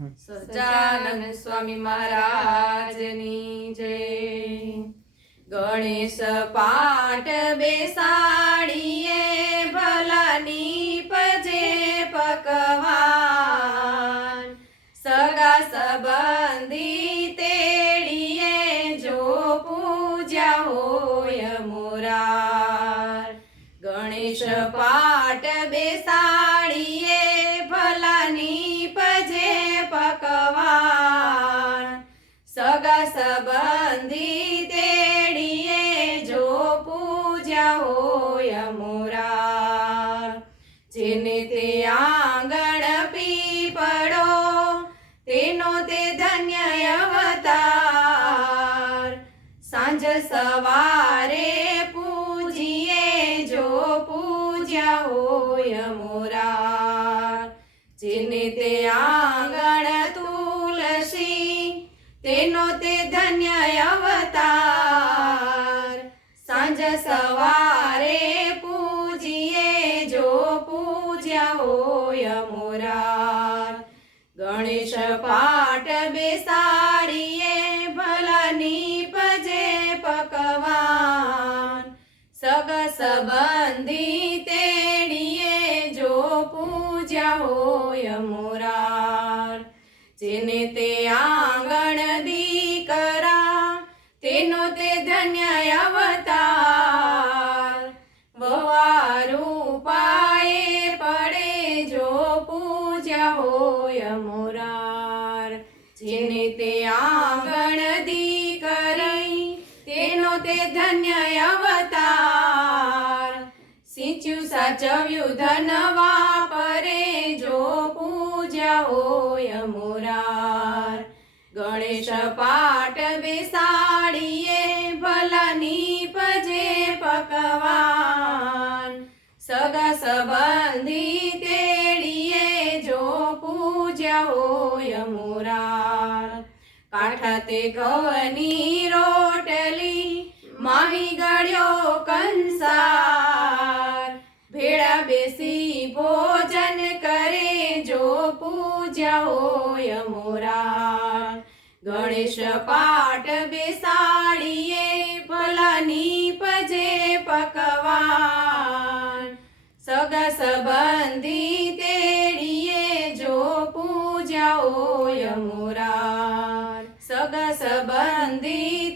સચ્ચાનંદ સ્વામી મહારાજની જય। ગણેશ પાઠ બેસાડીએ ભલાની પજે પકવાન, સગા સંબંધી તેડીએ જો પૂજા હોય મોરાર। ગણેશ પાઠ બેસાડીએ ભલાની પજે પકવાન, સગા સંબંધી તેડીએ જો પૂજા હોય મોરાર। જેને તે આંગણ પીપળો તેનો તે ધન્ય અવતાર, સાંજ સવારે પૂજીએ જો પૂજા હોય મોરાર। જેને તે આંગણ તુલસી તેનો તે ધન્ય અવતાર, સાંજ સવારે પૂજીએ જો પૂજા હોય મોરાર। ગણેશ પાઠ બેસાડીએ ભલાની પજે પકવાન, સગા સંબંધી તેડીએ જો પૂજા હોય મોરાર। જેને તે આંગણ દીકરા તેનો તે ધન્ય અવતાર, વવારું પાયે પડે જો પૂજા હોય મોરાર। જેને તે આંગણ દીકરી તેનો તે ધન્ય અવતાર, સિંચ્યું સાચવ્યું ધન વાપરે જો પૂજા હોય મોરાર। ગણેશ પાઠ બેસાડીએ ભલાની પજે પકવાન, સગા સંબંધી તેડીએ જો પૂજા હોય મોરાર। કાંઠા તે ઘઉંની રોટલી માહી ગળ્યો કંસાર, ભેળા બેસી ભોજન કરે જો પૂજા હોય મોરાર। ગણેશ પાઠ બેસાડીએ ભલાની પજે પકવાન, સગા સંબંધી તેડીએ જો પૂજા હોય મોરાર। સગા સંબંધી